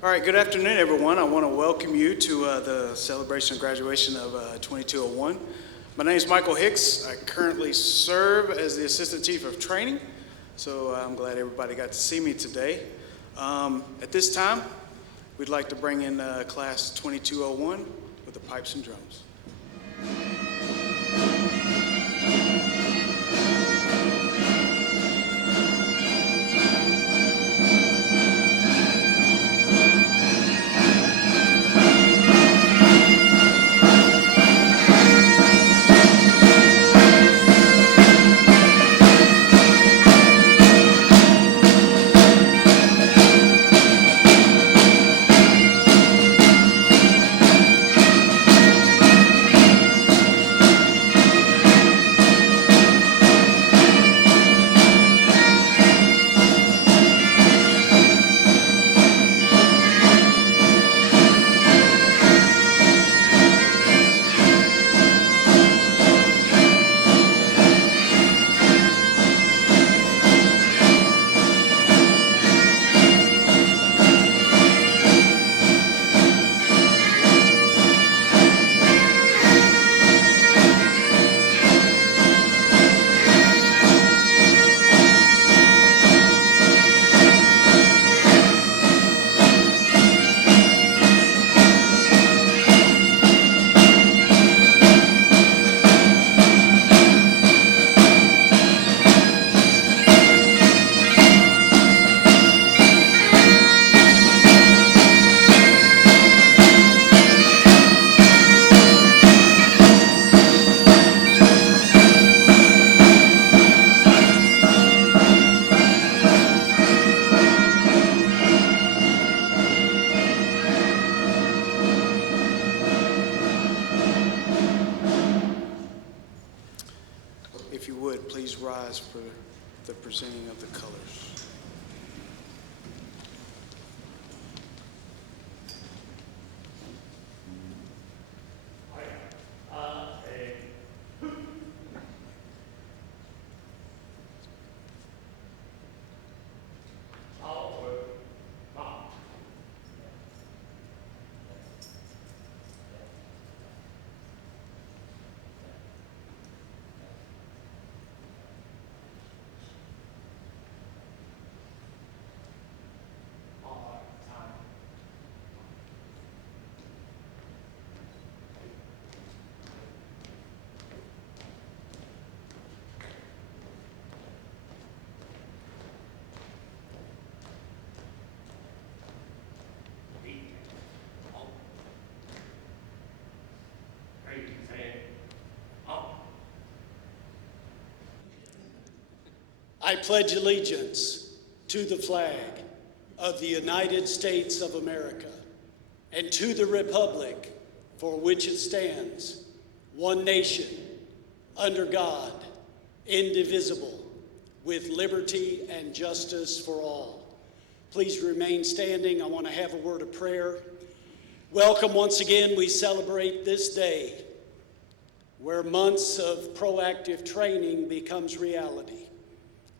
All right, good afternoon, everyone. I want to welcome you to the celebration of graduation of 2201. My name is Michael Hicks. I currently serve as the Assistant Chief of Training, so I'm glad everybody got to see me today. At this time, we'd like to bring in Class 2201 with the pipes and drums. If you would, please rise for the presenting of the colors. I pledge allegiance to the flag of the United States of America and to the republic for which it stands, one nation, under God, indivisible, with liberty and justice for all. Please remain standing. I want to have a word of prayer. Welcome once again. We celebrate this day where months of proactive training becomes reality.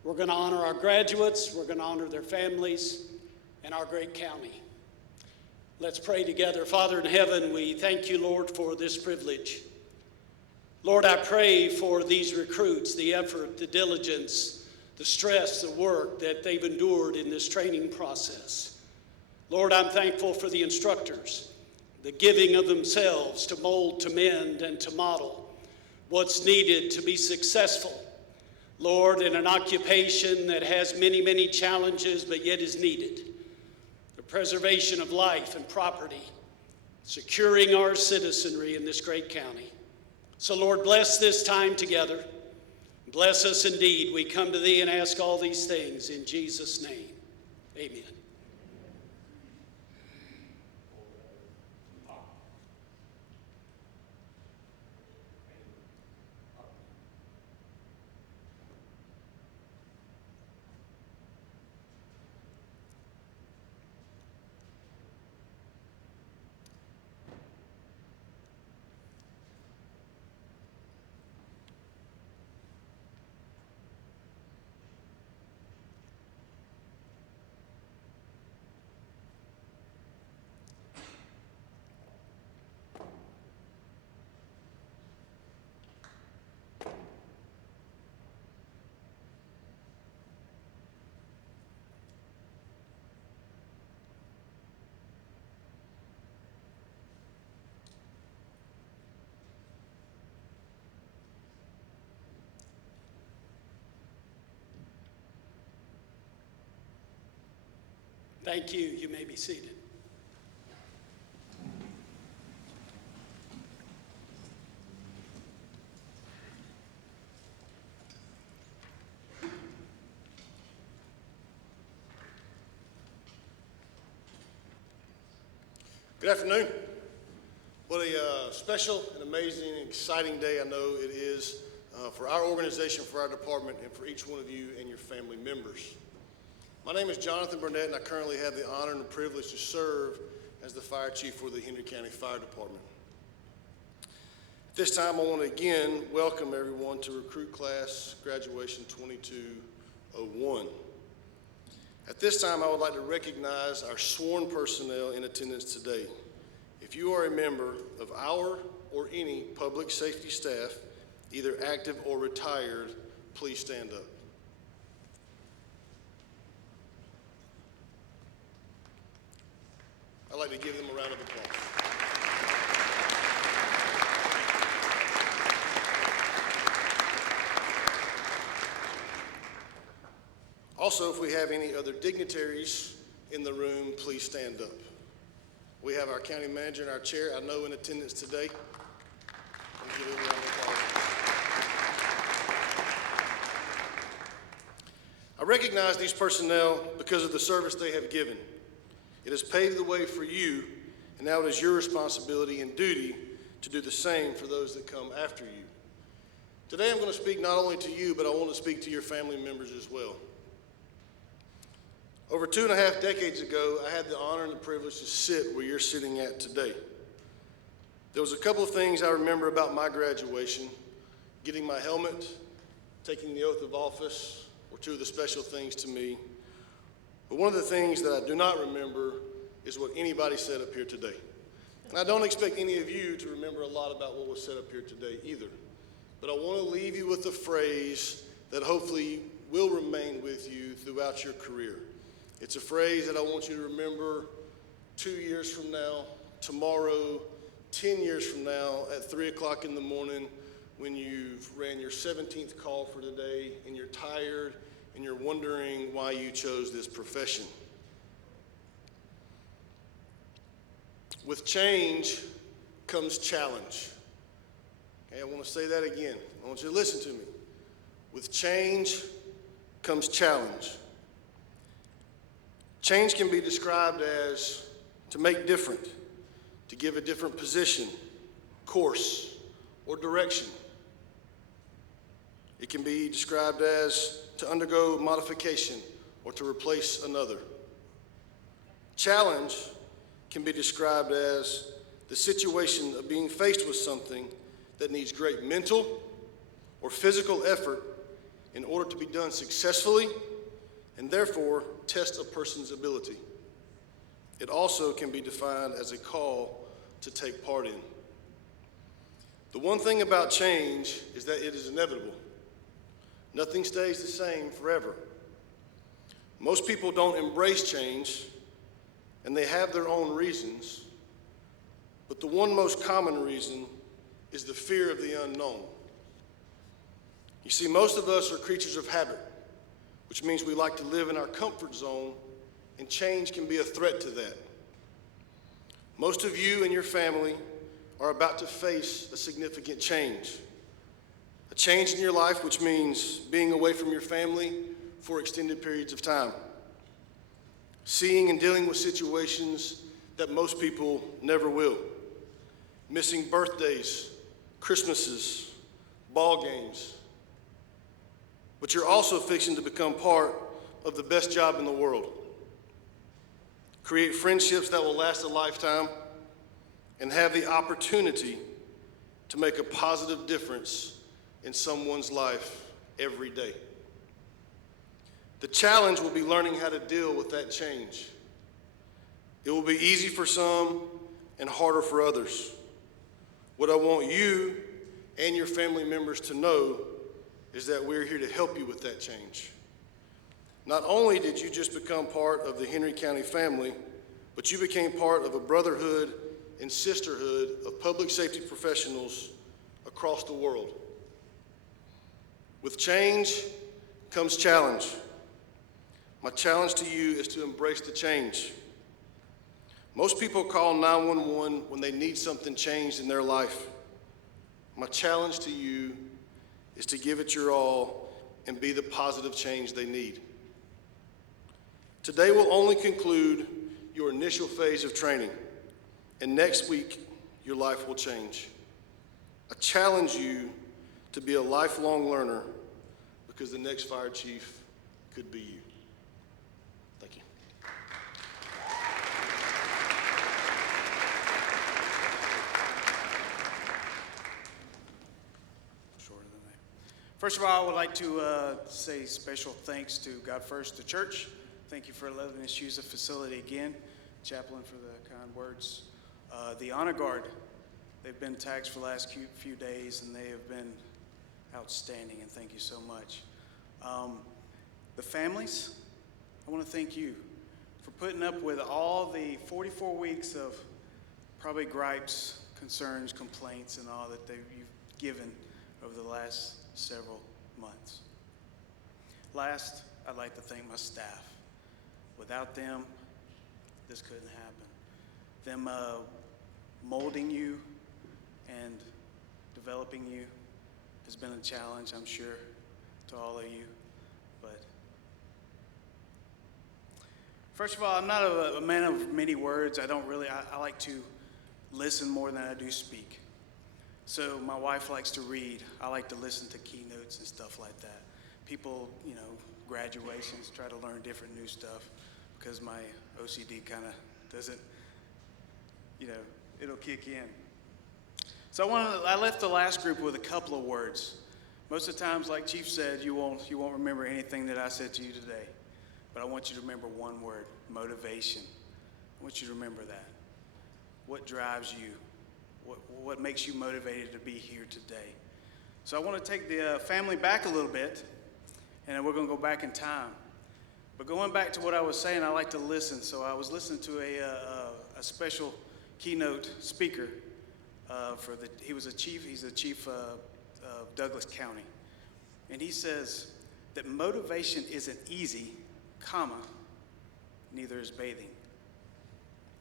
We're going to honor our graduates, we're going to honor their families, and our great county. Let's pray together. Father in heaven, we thank you, Lord, for this privilege. Lord, I pray for these recruits, the effort, the diligence, the stress, the work that they've endured in this training process. Lord, I'm thankful for the instructors, the giving of themselves to mold, to mend, and to model what's needed to be successful, Lord, in an occupation that has many, many challenges, but yet is needed. The preservation of life and property, securing our citizenry in this great county. So, Lord, bless this time together. Bless us indeed. We come to thee and ask all these things in Jesus' name. Amen. Thank you. You may be seated. Good afternoon. What a special and amazing and exciting day I know it is for our organization, for our department, and for each one of you and your family members. My name is Jonathan Burnett, and I currently have the honor and the privilege to serve as the fire chief for the Henry County Fire Department. At this time, I want to again welcome everyone to Recruit Class Graduation 2201. At this time, I would like to recognize our sworn personnel in attendance today. If you are a member of our or any public safety staff, either active or retired, please stand up. I'd like to give them a round of applause. Also, if we have any other dignitaries in the room, please stand up. We have our county manager and our chair, I know, in attendance today. We'll give them a round of applause. I recognize these personnel because of the service they have given. It has paved the way for you, and now it is your responsibility and duty to do the same for those that come after you. Today I'm going to speak not only to you, but I want to speak to your family members as well. Over 2.5 decades ago, I had the honor and the privilege to sit where you're sitting at today. There was a couple of things I remember about my graduation: getting my helmet, taking the oath of office, were two of the special things to me. But one of the things that I do not remember is what anybody said up here today. And I don't expect any of you to remember a lot about what was said up here today either. But I want to leave you with a phrase that hopefully will remain with you throughout your career. It's a phrase that I want you to remember 2 years from now, tomorrow, 10 years from now, at 3 o'clock in the morning, when you've ran your 17th call for the day and you're tired and you're wondering why you chose this profession. With change comes challenge. Okay, I want to say that again. I want you to listen to me. With change comes challenge. Change can be described as to make different, to give a different position, course, or direction. It can be described as to undergo modification or to replace another. Challenge can be described as the situation of being faced with something that needs great mental or physical effort in order to be done successfully, and therefore test a person's ability. It also can be defined as a call to take part in. The one thing about change is that it is inevitable. Nothing stays the same forever. Most people don't embrace change, and they have their own reasons, but the one most common reason is the fear of the unknown. You see, most of us are creatures of habit, which means we like to live in our comfort zone, and change can be a threat to that. Most of you and your family are about to face a significant change. A change in your life, which means being away from your family for extended periods of time. Seeing and dealing with situations that most people never will. Missing birthdays, Christmases, ball games. But you're also fixing to become part of the best job in the world. Create friendships that will last a lifetime and have the opportunity to make a positive difference in someone's life every day. The challenge will be learning how to deal with that change. It will be easy for some and harder for others. What I want you and your family members to know is that we're here to help you with that change. Not only did you just become part of the Henry County family, but you became part of a brotherhood and sisterhood of public safety professionals across the world. With change comes challenge. My challenge to you is to embrace the change. Most people call 911 when they need something changed in their life. My challenge to you is to give it your all and be the positive change they need. Today will only conclude your initial phase of training, and next week, your life will change. I challenge you to be a lifelong learner because the next fire chief could be you. Thank you. Shorter than that. First of all, I would like to say special thanks to God First, the church. Thank you for letting us use the facility again. Chaplain for the kind words. The Honor Guard, they've been taxed for the last few days, and they have been outstanding, and thank you so much. The families, I want to thank you for putting up with all the 44 weeks of probably gripes, concerns, complaints, and all that you've given over the last several months. Last, I'd like to thank my staff. Without them, this couldn't happen. Them molding you and developing you has been a challenge, I'm sure, to all of you. But first of all, I'm not a man of many words. I like to listen more than I do speak. So my wife likes to read. I like to listen to keynotes and stuff like that. People, graduations, try to learn different new stuff because my OCD kind of doesn't, it'll kick in. So I left the last group with a couple of words. Most of the times, like Chief said, you won't remember anything that I said to you today. But I want you to remember one word: motivation. I want you to remember that. What drives you? What makes you motivated to be here today? So I want to take the family back a little bit, and we're going to go back in time. But going back to what I was saying, I like to listen. So I was listening to a special keynote speaker. He's the chief of Douglas County. And he says that motivation isn't easy, neither is bathing.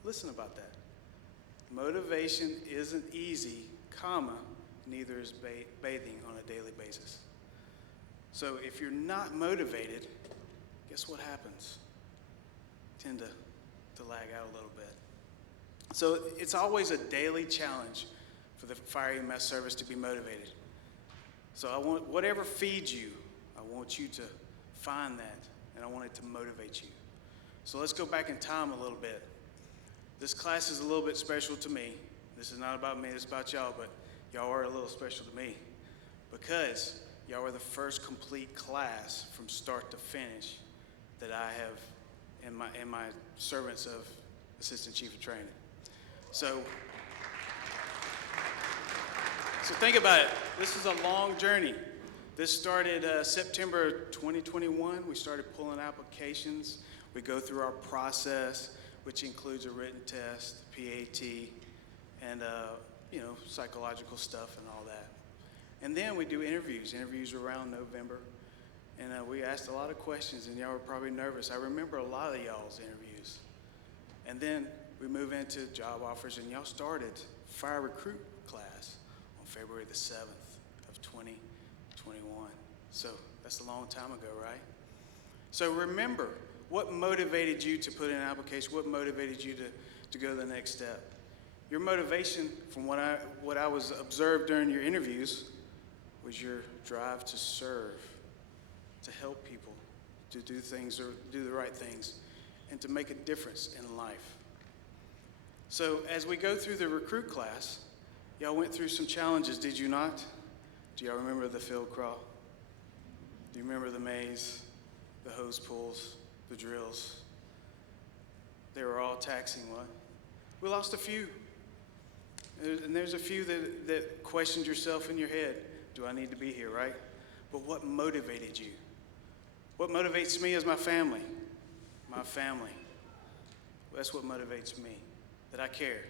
Listen about that. Motivation isn't easy, neither is bathing on a daily basis. So if you're not motivated, guess what happens? Tend to lag out a little bit. So it's always a daily challenge for the Fire EMS service to be motivated. So I want whatever feeds you, I want you to find that, and I want it to motivate you. So let's go back in time a little bit. This class is a little bit special to me. This is not about me, it's about y'all, but y'all are a little special to me because y'all are the first complete class from start to finish that I have in my servants of Assistant Chief of Training. So think about it. This is a long journey. This started September 2021. We started pulling applications. We go through our process, which includes a written test, PAT, and psychological stuff and all that. And then we do interviews around November. And we asked a lot of questions, and y'all were probably nervous. I remember a lot of y'all's interviews. And then we move into job offers, and y'all started fire recruit class on February the 7th of 2021. So that's a long time ago, right? So remember, what motivated you to put in an application? What motivated you to go to the next step? Your motivation, from what I was observed during your interviews, was your drive to serve, to help people, to do things or do the right things, and to make a difference in life. So as we go through the recruit class, y'all went through some challenges, did you not? Do y'all remember the field crawl? Do you remember the maze, the hose pulls, the drills? They were all taxing, what? We lost a few. And there's a few that questioned yourself in your head. Do I need to be here, right? But what motivated you? What motivates me is my family. My family. That's what motivates me, that I care.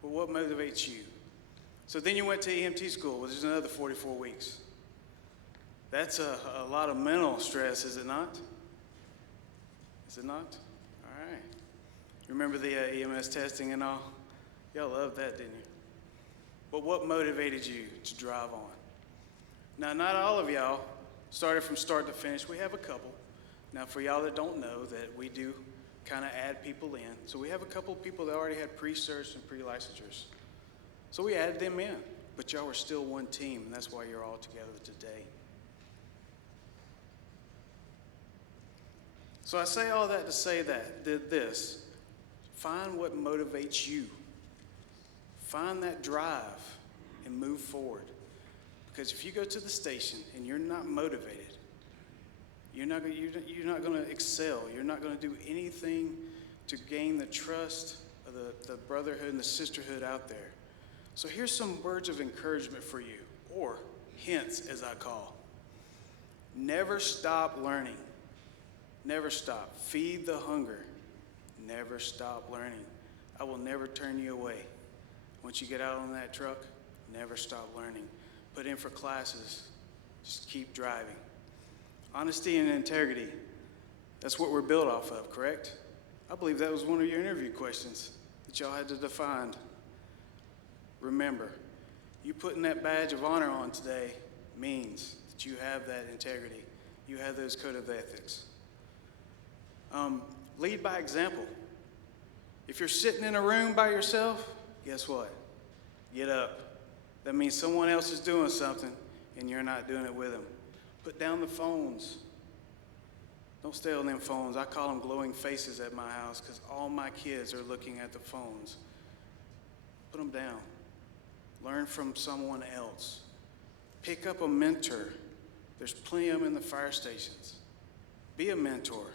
But what motivates you? So then you went to EMT school, which is another 44 weeks. That's a lot of mental stress, is it not? Is it not? All right. Remember the EMS testing and all? Y'all loved that, didn't you? But what motivated you to drive on? Now, not all of y'all started from start to finish. We have a couple. Now, for y'all that don't know, that we do kind of add people in. So we have a couple of people that already had pre-certs and pre-licensures. So we added them in, but y'all were still one team, and that's why you're all together today. So I say all that to say this. Find what motivates you. Find that drive and move forward. Because if you go to the station and you're not motivated, you're not going to excel. You're not going to do anything to gain the trust of the brotherhood and the sisterhood out there. So here's some words of encouragement for you, or hints as I call. Never stop learning. Never stop. Feed the hunger. Never stop learning. I will never turn you away. Once you get out on that truck, never stop learning. Put in for classes. Just keep driving. Honesty and integrity. That's what we're built off of, correct? I believe that was one of your interview questions that y'all had to define. Remember, you putting that badge of honor on today means that you have that integrity. You have those code of ethics. Lead by example. If you're sitting in a room by yourself, guess what? Get up. That means someone else is doing something and you're not doing it with them. Put down the phones. Don't stay on them phones. I call them glowing faces at my house because all my kids are looking at the phones. Put them down. Learn from someone else. Pick up a mentor. There's plenty of them in the fire stations. Be a mentor.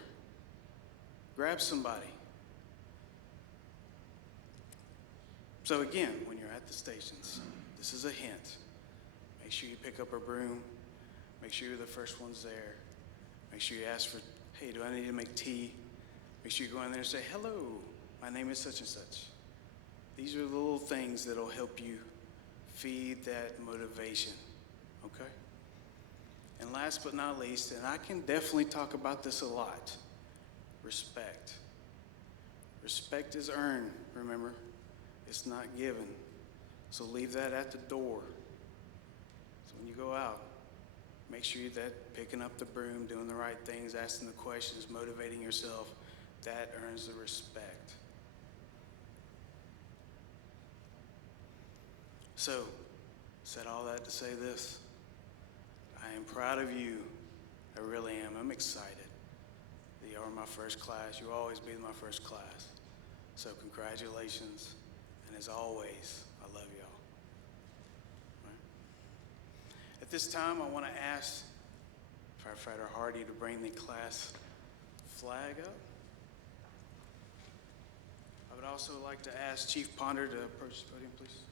Grab somebody. So again, when you're at the stations, this is a hint. Make sure you pick up a broom. Make sure you're the first ones there. Make sure you ask for, hey, do I need to make tea? Make sure you go in there and say, hello, my name is such and such. These are the little things that'll help you feed that motivation, okay? And last but not least, and I can definitely talk about this a lot, respect. Respect is earned, remember? It's not given. So leave that at the door. So when you go out, make sure that picking up the broom, doing the right things, asking the questions, motivating yourself, that earns the respect. So, said all that to say this. I am proud of you. I really am. I'm excited that you are my first class. You'll always be my first class. So congratulations. And as always, I love y'all. Right. At this time, I want to ask Firefighter Hardy to bring the class flag up. I would also like to ask Chief Ponder to approach the podium, please.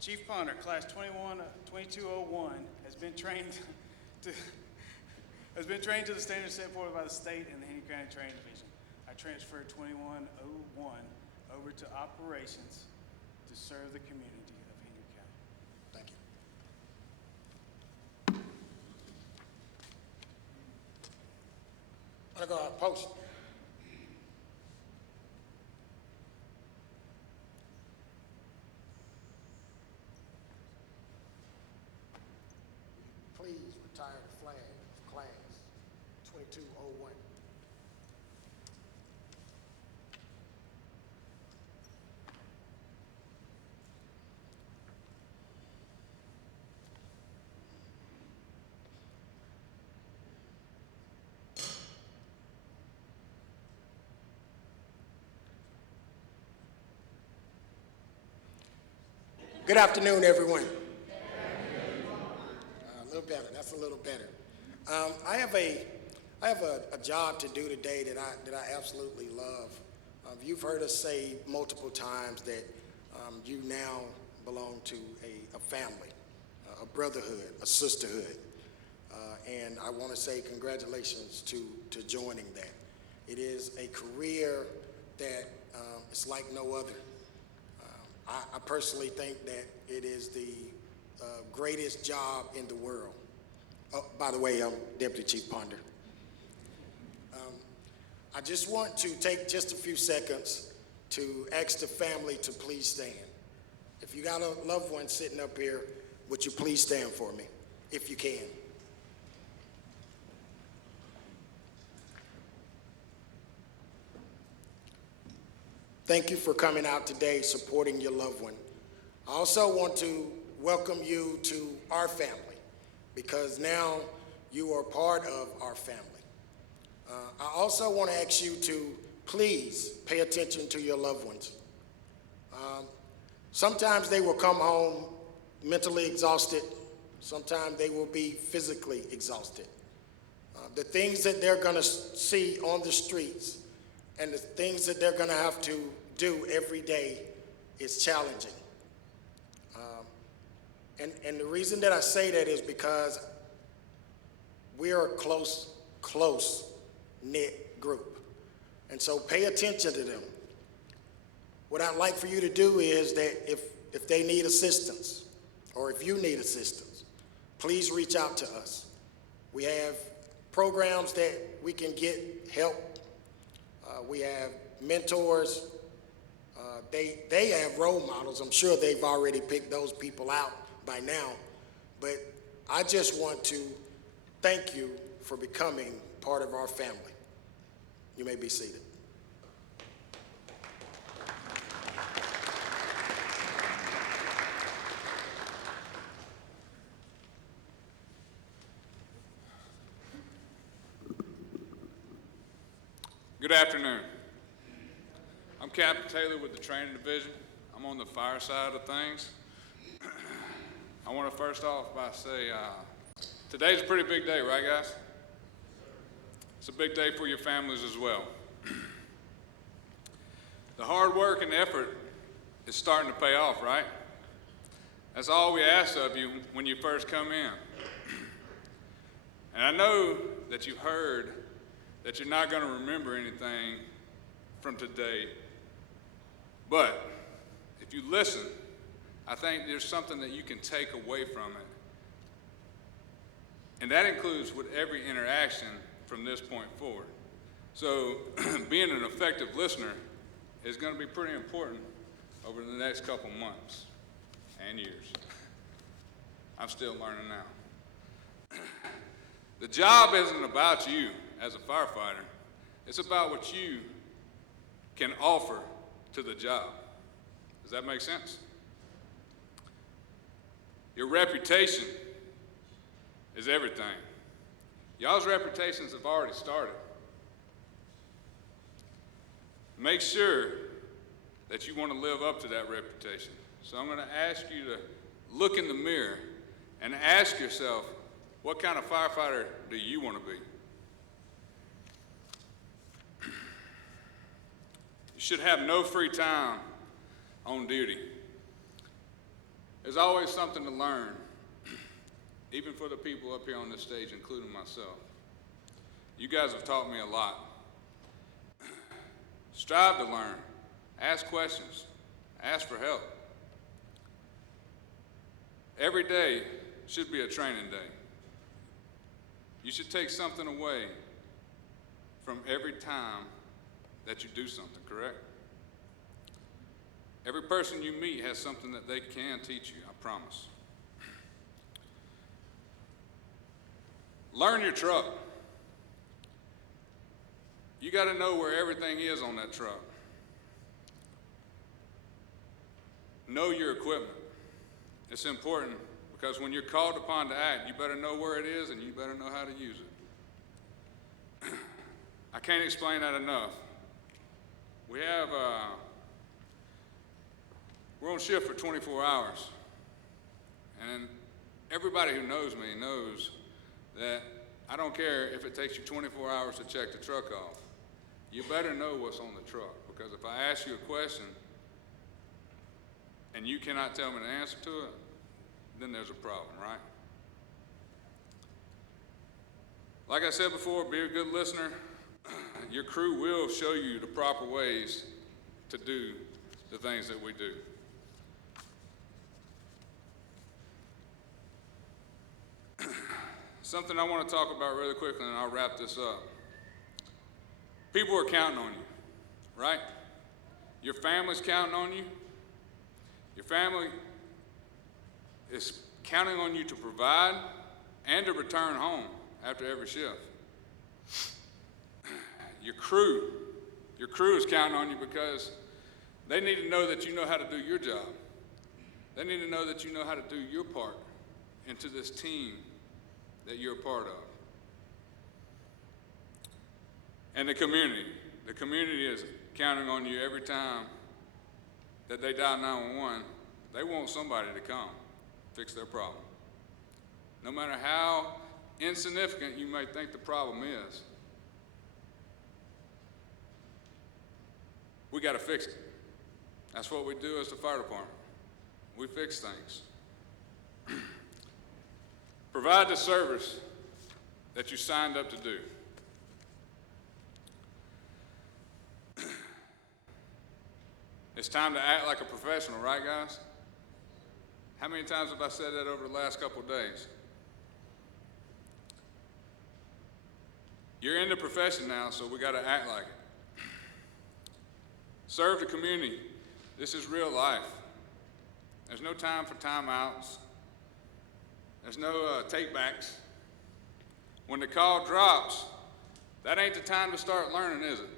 Chief Ponder, class 2201, has been trained to the standards set forth by the state and the Henry County Training Division. I transferred 2101 over to operations to serve the community of Henry County. Thank you. I'm going to post. Please retire the flag of class 2201. Good afternoon, everyone. A little better. That's a little better. I have a job to do today that I absolutely love. You've heard us say multiple times that you now belong to a family, a brotherhood, a sisterhood, and I want to say congratulations to joining that. It is a career that it's like no other. I personally think that it is the greatest job in the world. Oh, by the way, I'm Deputy Chief Ponder. I just want to take just a few seconds to ask the family to please stand. If you got a loved one sitting up here, would you please stand for me, if you can? Thank you for coming out today, supporting your loved one. I also want to welcome you to our family, because now you are part of our family. I also want to ask you to please pay attention to your loved ones. Sometimes they will come home mentally exhausted. Sometimes they will be physically exhausted. The things that they're going to see on the streets and the things that they're going to have to do every day is challenging. And the reason that I say that is because we are a close-knit group. And so pay attention to them. What I'd like for you to do is that if they need assistance, or if you need assistance, please reach out to us. We have programs that we can get help. We have mentors. They have role models. I'm sure they've already picked those people out by now. But I just want to thank you for becoming part of our family. You may be seated. Good afternoon. I'm Captain Taylor with the Training Division. I'm on the fire side of things. I want to first off by say, today's a pretty big day, right guys? It's a big day for your families as well. The hard work and effort is starting to pay off, right? That's all we ask of you when you first come in. And I know that you've heard that you're not going to remember anything from today. But if you listen, I think there's something that you can take away from it. And that includes with every interaction from this point forward. So being an effective listener is going to be pretty important over the next couple months and years. I'm still learning now. The job isn't about you as a firefighter. It's about what you can offer to the job. Does that make sense? Your reputation is everything. Y'all's reputations have already started. Make sure that you want to live up to that reputation. So I'm going to ask you to look in the mirror and ask yourself, what kind of firefighter do you want to be? You should have no free time on duty. There's always something to learn, even for the people up here on this stage, including myself. You guys have taught me a lot. Strive to learn. Ask questions. Ask for help. Every day should be a training day. You should take something away from every time that you do something, correct? Every person you meet has something that they can teach you, I promise. Learn your truck. You got to know where everything is on that truck. Know your equipment. It's important because when you're called upon to act, you better know where it is and you better know how to use it. I can't explain that enough. We're on shift for 24 hours. And everybody who knows me knows that I don't care if it takes you 24 hours to check the truck off. You better know what's on the truck, because if I ask you a question and you cannot tell me the answer to it, then there's a problem, right? Like I said before, be a good listener. Your crew will show you the proper ways to do the things that we do. Something I want to talk about really quickly, and I'll wrap this up. People are counting on you, right? Your family's counting on you. Your family is counting on you to provide and to return home after every shift. Your crew is counting on you because they need to know that you know how to do your job. They need to know that you know how to do your part into this team that you're a part of. And the community is counting on you every time that they dial 911. They want somebody to come fix their problem. No matter how insignificant you may think the problem is, we got to fix it. That's what we do as the fire department. We fix things. Provide the service that you signed up to do. It's time to act like a professional, right, guys? How many times have I said that over the last couple of days? You're in the profession now, so we got to act like it. Serve the community. This is real life. There's no time for timeouts. There's no take-backs. When the call drops, that ain't the time to start learning, is it?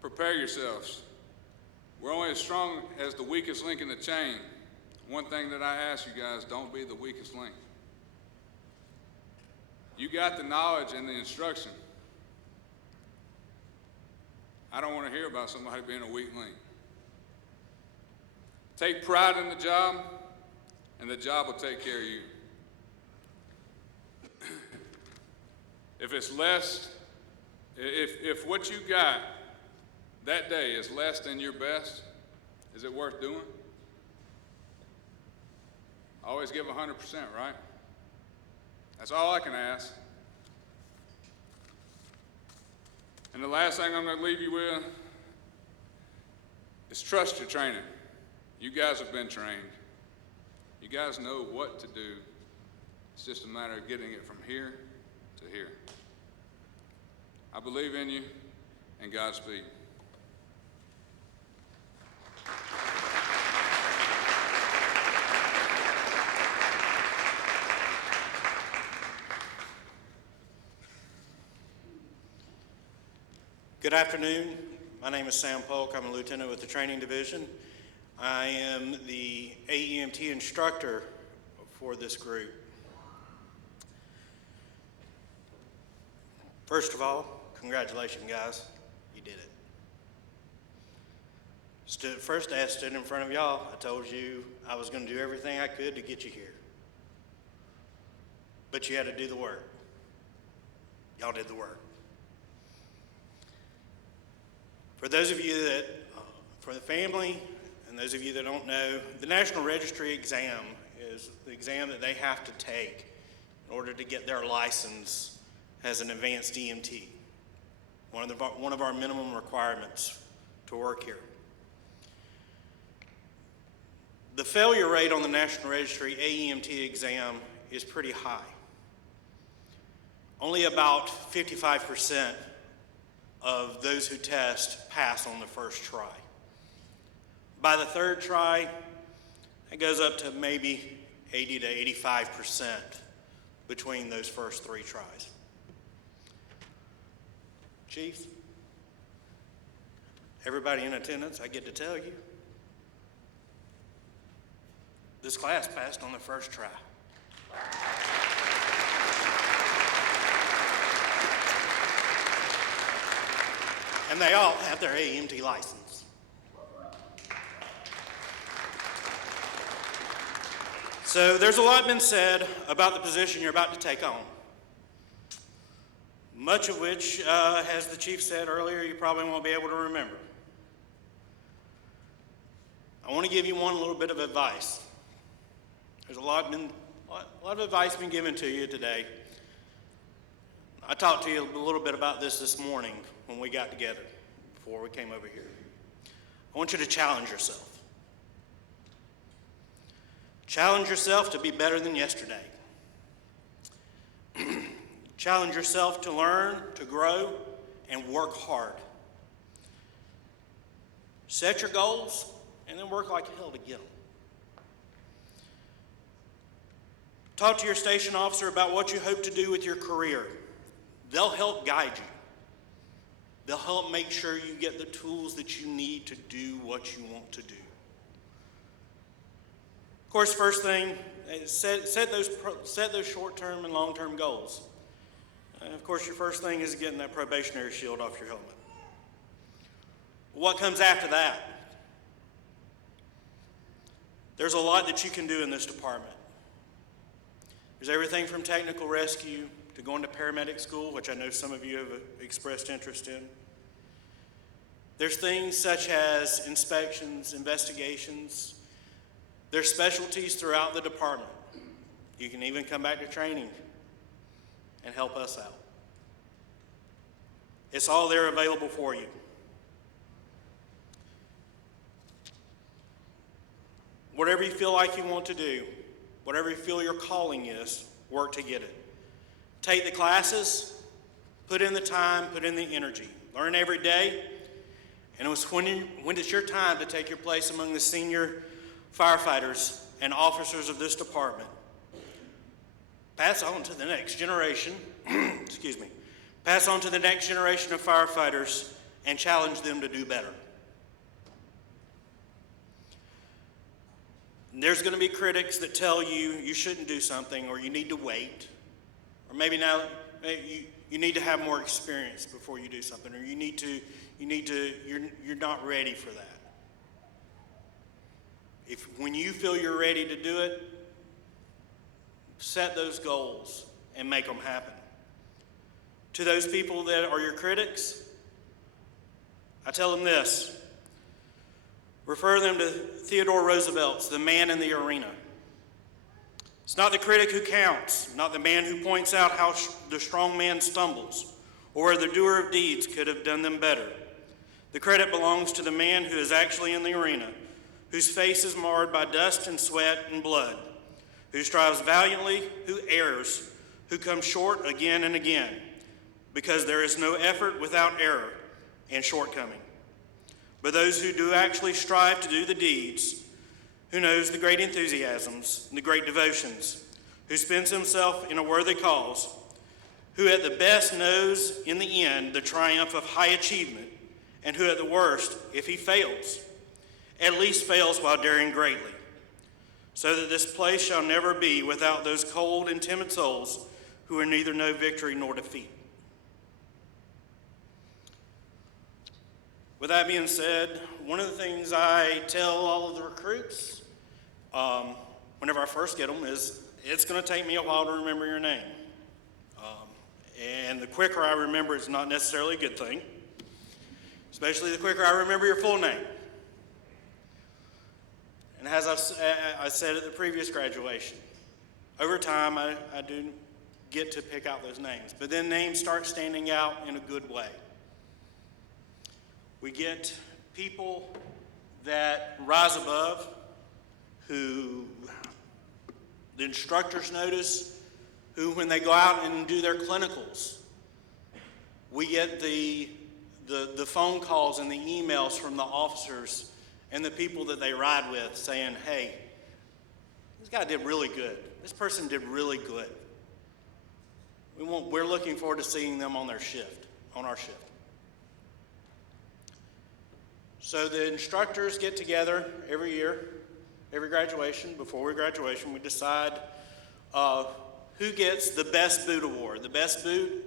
Prepare yourselves. We're only as strong as the weakest link in the chain. One thing that I ask you guys, don't be the weakest link. You got the knowledge and the instruction. I don't want to hear about somebody being a weak link. Take pride in the job, and the job will take care of you. If it's less, if what you got that day is less than your best, is it worth doing? Always give 100%, right? That's all I can ask. And the last thing I'm going to leave you with is trust your training. You guys have been trained. You guys know what to do. It's just a matter of getting it from here to here. I believe in you, and Godspeed. Good afternoon. My name is Sam Polk. I'm a lieutenant with the training division. I am the AEMT instructor for this group. First of all, congratulations, guys. You did it. First day I stood in front of y'all, I told you I was going to do everything I could to get you here. But you had to do the work. Y'all did the work. For those of you that, for the family, and those of you that don't know, the National Registry exam is the exam that they have to take in order to get their license as an advanced EMT. One of our minimum requirements to work here. The failure rate on the National Registry AEMT exam is pretty high. Only about 55% of those who test pass on the first try. By the third try, it goes up to maybe 80 to 85% between those first three tries. Chiefs, everybody in attendance, I get to tell you, this class passed on the first try. And they all have their AEMT license. So there's a lot been said about the position you're about to take on. Much of which, as the chief said earlier, you probably won't be able to remember. I want to give you one little bit of advice. There's a lot of advice been given to you today. I talked to you a little bit about this morning when we got together, before we came over here. I want you to challenge yourself. Challenge yourself to be better than yesterday. Challenge yourself to learn, to grow, and work hard. Set your goals, and then work like hell to get them. Talk to your station officer about what you hope to do with your career. They'll help guide you. They'll help make sure you get the tools that you need to do what you want to do. Of course, first thing, set those short-term and long-term goals. Of course, your first thing is getting that probationary shield off your helmet. What comes after that? There's a lot that you can do in this department. There's everything from technical rescue to going to paramedic school, which I know some of you have expressed interest in. There's things such as inspections, investigations. There's specialties throughout the department. You can even come back to training and help us out. It's all there available for you. Whatever you feel like you want to do, whatever you feel your calling is, work to get it. Take the classes, put in the time, put in the energy. Learn every day, and when it's your time to take your place among the senior firefighters and officers of this department, pass on to the next generation, pass on to the next generation of firefighters and challenge them to do better. And there's going to be critics that tell you you shouldn't do something, or you need to wait, or maybe now you need to have more experience before you do something, or you're not ready for that. When you feel you're ready to do it, set those goals and make them happen. To those people that are your critics, I tell them this. Refer them to Theodore Roosevelt's The Man in the Arena. It's not the critic who counts, not the man who points out how the strong man stumbles, or where the doer of deeds could have done them better. The credit belongs to the man who is actually in the arena, whose face is marred by dust and sweat and blood, who strives valiantly, who errs, who comes short again and again, because there is no effort without error and shortcoming. But those who do actually strive to do the deeds, who knows the great enthusiasms and the great devotions, who spends himself in a worthy cause, who at the best knows in the end the triumph of high achievement, and who at the worst, if he fails, at least fails while daring greatly, so that this place shall never be without those cold and timid souls who are neither know victory nor defeat. With that being said, one of the things I tell all of the recruits whenever I first get them is, it's going to take me a while to remember your name. And the quicker I remember is not necessarily a good thing, especially the quicker I remember your full name. And as I said at the previous graduation, over time I do get to pick out those names, but then names start standing out in a good way. We get people that rise above, who the instructors notice, who when they go out and do their clinicals, we get the phone calls and the emails from the officers and the people that they ride with saying, hey, this guy did really good. This person did really good. We're looking forward to seeing them on our shift. So the instructors get together every year, every graduation. Before we graduation, we decide who gets the Best Boot Award. The Best Boot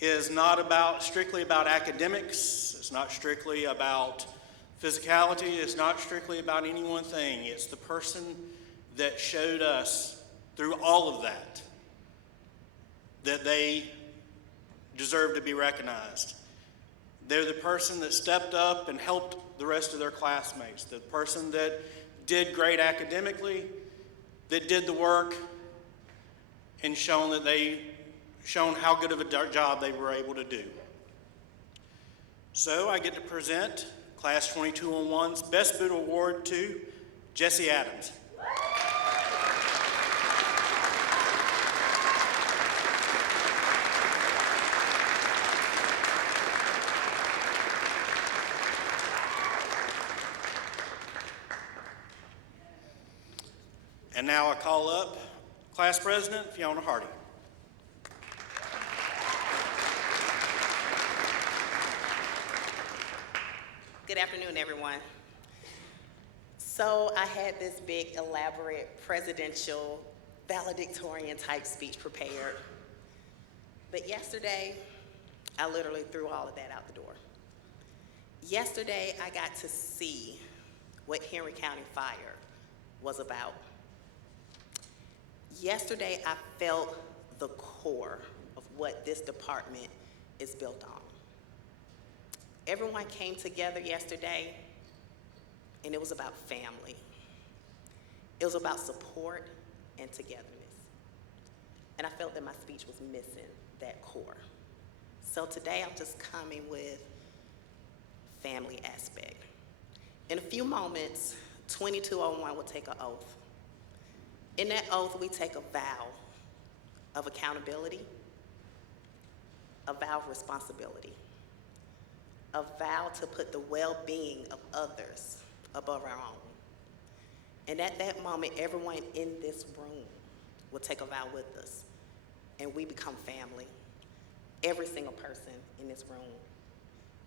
is not strictly about academics. It's not strictly about physicality. It's not strictly about any one thing. It's the person that showed us through all of that they deserve to be recognized. They're the person that stepped up and helped the rest of their classmates, the person that did great academically, that did the work, and shown how good of a job they were able to do. So I get to present Class 2201's Best Bid Award to Jesse Adams. And now I call up Class President Fiona Hardy. Good afternoon, everyone. So I had this big, elaborate, presidential, valedictorian type speech prepared. But yesterday, I literally threw all of that out the door. Yesterday, I got to see what Henry County Fire was about. Yesterday, I felt the core of what this department is built on. Everyone came together yesterday, and it was about family. It was about support and togetherness. And I felt that my speech was missing that core. So today, I'm just coming with family aspect. In a few moments, 2201 will take an oath. In that oath, we take a vow of accountability, a vow of responsibility, a vow to put the well-being of others above our own. And at that moment, everyone in this room will take a vow with us, and we become family. Every single person in this room,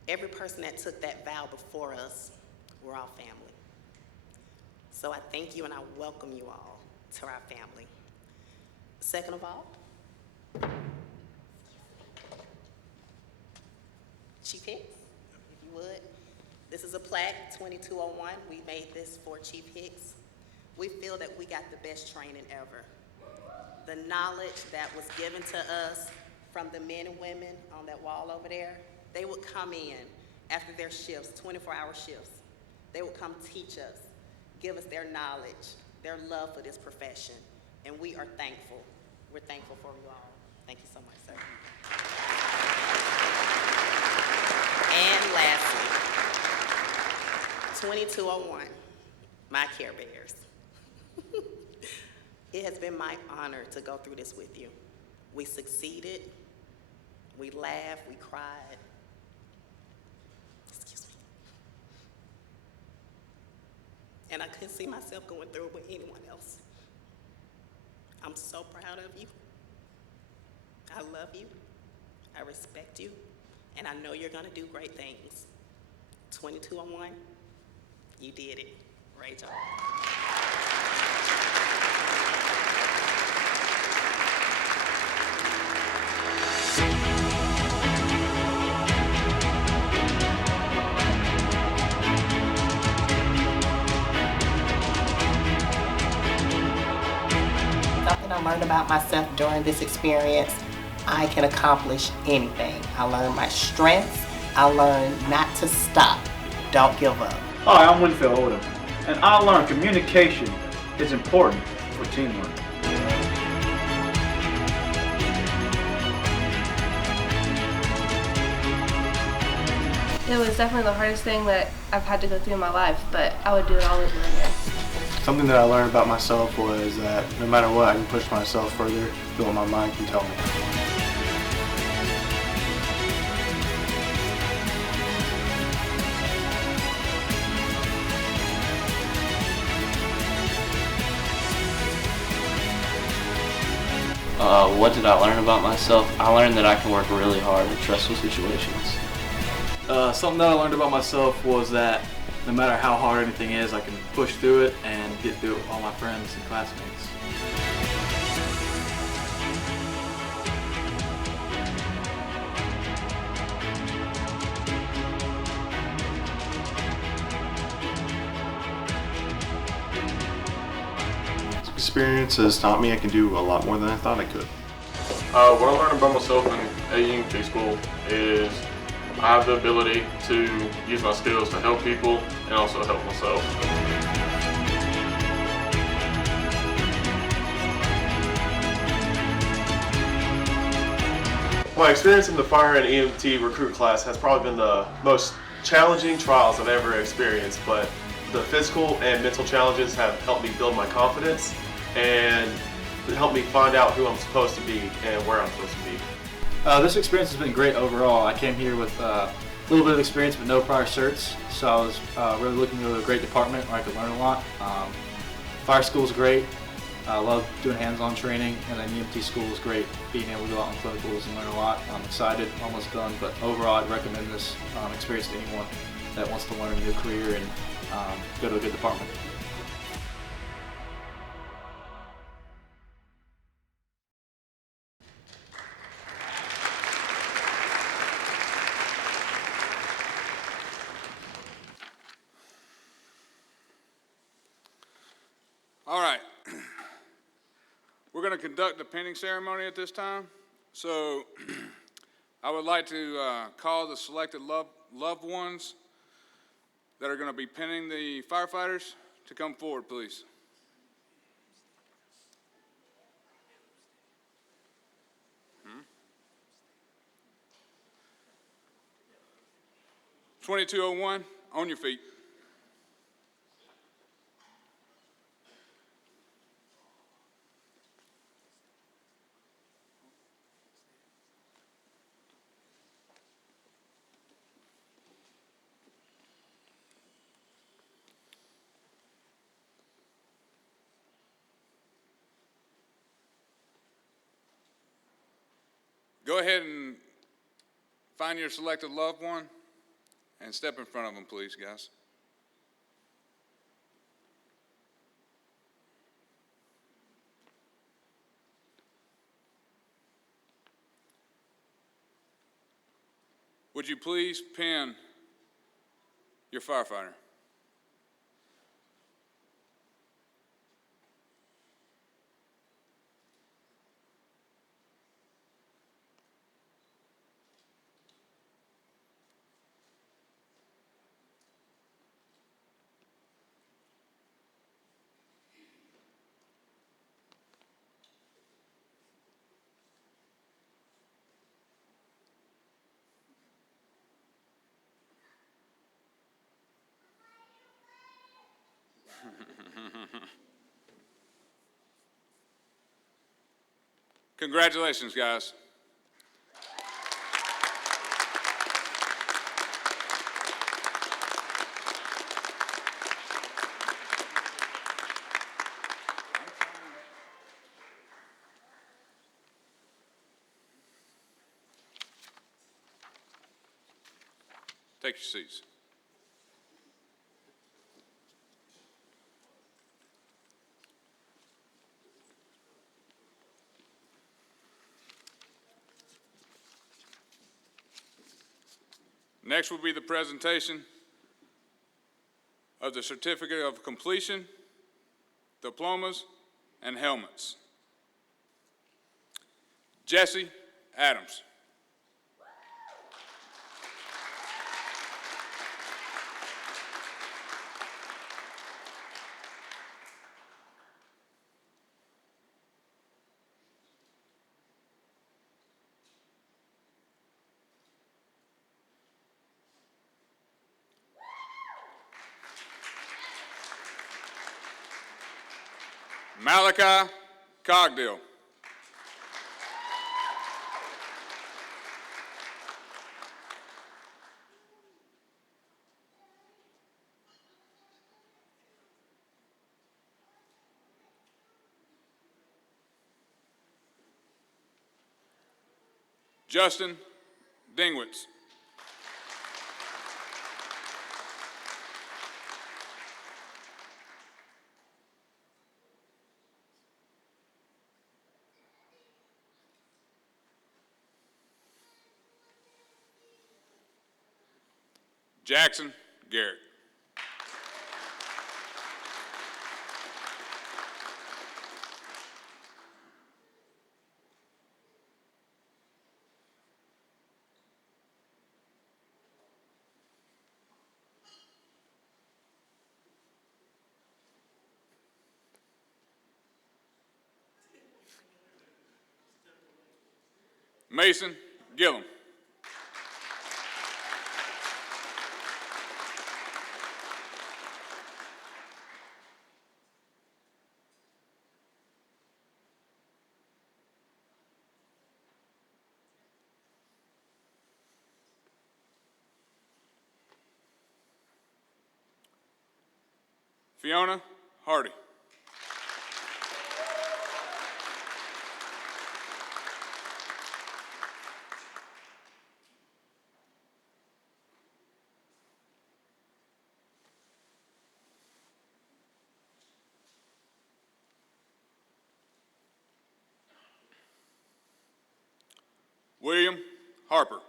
every person that took that vow before us, we're all family. So I thank you and I welcome you all to our family. Second of all, Chief Hicks, if you would. This is a plaque, 2201. We made this for Chief Hicks. We feel that we got the best training ever. The knowledge that was given to us from the men and women on that wall over there, they would come in after their shifts, 24-hour shifts. They would come teach us, give us their knowledge, their love for this profession, and we are thankful. We're thankful for you all. Thank you so much, sir. And lastly, 2201, my Care Bears. It has been my honor to go through this with you. We succeeded, we laughed, we cried. Excuse me. And I couldn't see myself going through it with anyone else. I'm so proud of you. I love you, I respect you, and I know you're gonna do great things. 2201, you did it. Great job. Something I learned about myself during this experience, I can accomplish anything. I learned my strengths. I learned not to stop. Don't give up. Hi, I'm Winfield Odom, and I learned communication is important for teamwork. It was definitely the hardest thing that I've had to go through in my life, but I would do it all over again. Something that I learned about myself was that no matter what, I can push myself further than what my mind can tell me. What did I learn about myself? I learned that I can work really hard in stressful situations. Something that I learned about myself was that no matter how hard anything is, I can push through it and get through it with all my friends and classmates. This experience has taught me I can do a lot more than I thought I could. What I learned about myself in AUMT school is I have the ability to use my skills to help people and also help myself. My experience in the fire and EMT recruit class has probably been the most challenging trials I've ever experienced, but the physical and mental challenges have helped me build my confidence and helped me find out who I'm supposed to be and where I'm supposed to be. This experience has been great overall. I came here with a little bit of experience but no prior certs, so I was really looking to go to a great department where I could learn a lot. Fire school is great. I love doing hands-on training, and then EMT school is great, being able to go out on clinicals and learn a lot. I'm excited, almost done, but overall I'd recommend this experience to anyone that wants to learn a new career and go to a good department. All right. We're going to conduct the pinning ceremony at this time. So I would like to call the selected loved ones that are going to be pinning the firefighters to come forward, please. Hmm? 2201, on your feet. Go ahead and find your selected loved one and step in front of them, please, guys. Would you please pin your firefighter? Congratulations, guys. Take your seats. Next will be the presentation of the certificate of completion, diplomas, and helmets. Jesse Adams. Malachi Cogdill. Justin Dingwitz. Jackson Garrett. Mason Gillum. Fiona Hardy. William Harper.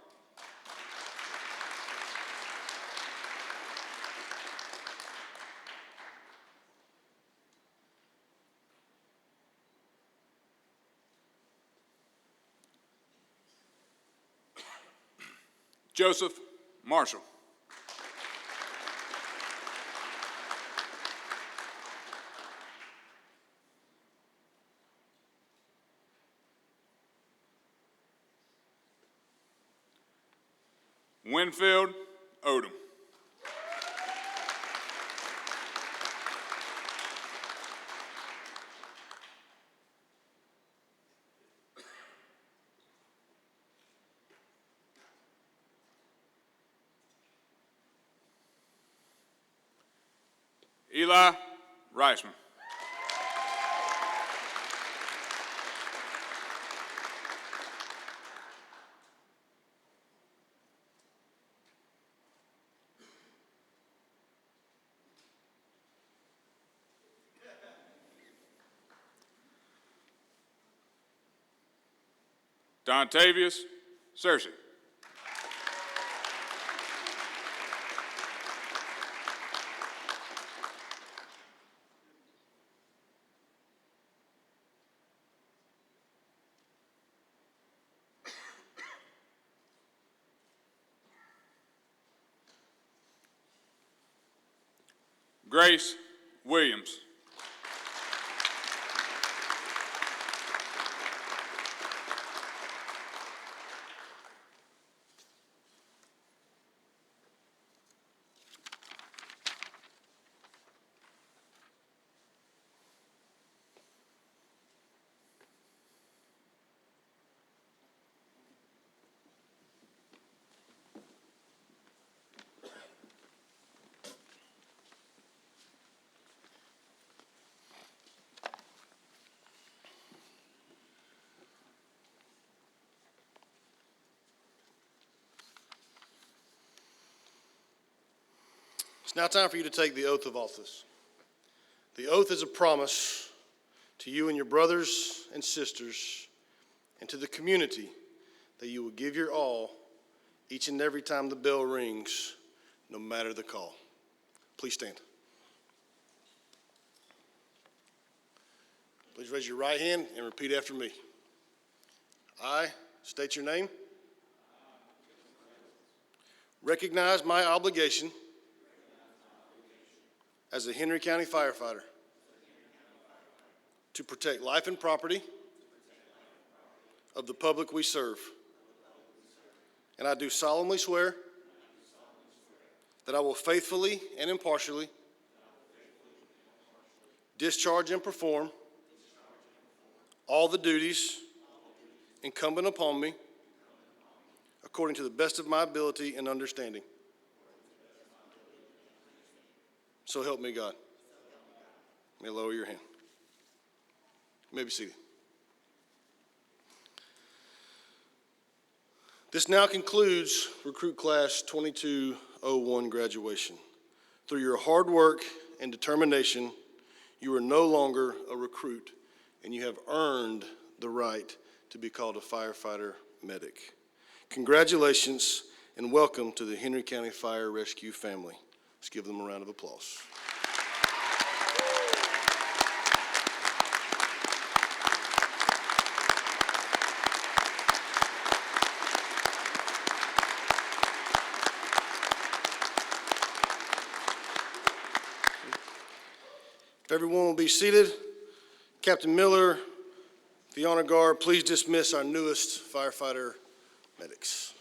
Joseph Marshall. Winfield Odom. Eli Reisman. Dontavius Searcy. Grace Williams. It's now time for you to take the oath of office. The oath is a promise to you and your brothers and sisters and to the community that you will give your all each and every time the bell rings, no matter the call. Please stand. Please raise your right hand and repeat after me. I state your name. Recognize my obligation as a Henry County firefighter to protect life and property of the public we serve. And I do solemnly swear that I will faithfully and impartially discharge and perform all the duties incumbent upon me according to the best of my ability and understanding. So help me God. You may lower your hand. You may be seated. This now concludes Recruit Class 2201 graduation. Through your hard work and determination, you are no longer a recruit, and you have earned the right to be called a firefighter medic. Congratulations and welcome to the Henry County Fire Rescue family. Let's give them a round of applause. If everyone will be seated, Captain Miller, the honor guard, please dismiss our newest firefighter medics.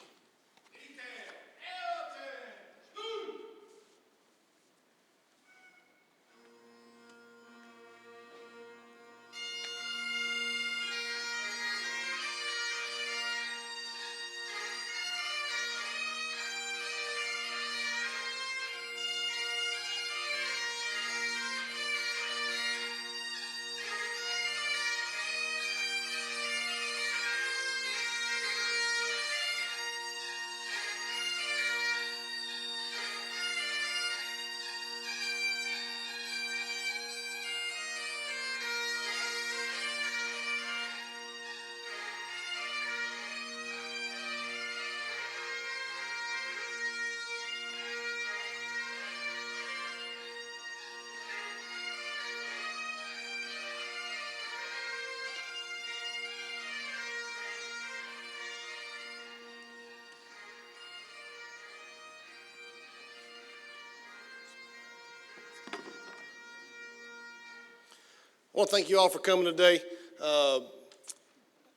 I want to thank you all for coming today.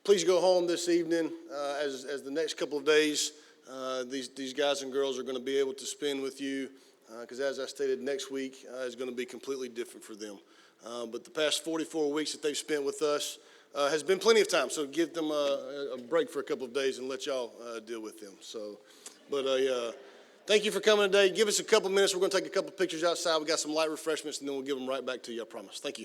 Please go home this evening as the next couple of days these guys and girls are going to be able to spend with you, because as I stated, next week is going to be completely different for them. But the past 44 weeks that they've spent with us has been plenty of time, so give them a break for a couple of days and let y'all deal with them. So, but thank you for coming today. Give us a couple minutes. We're going to take a couple pictures outside. We got some light refreshments, and then we'll give them right back to you, I promise. Thank you.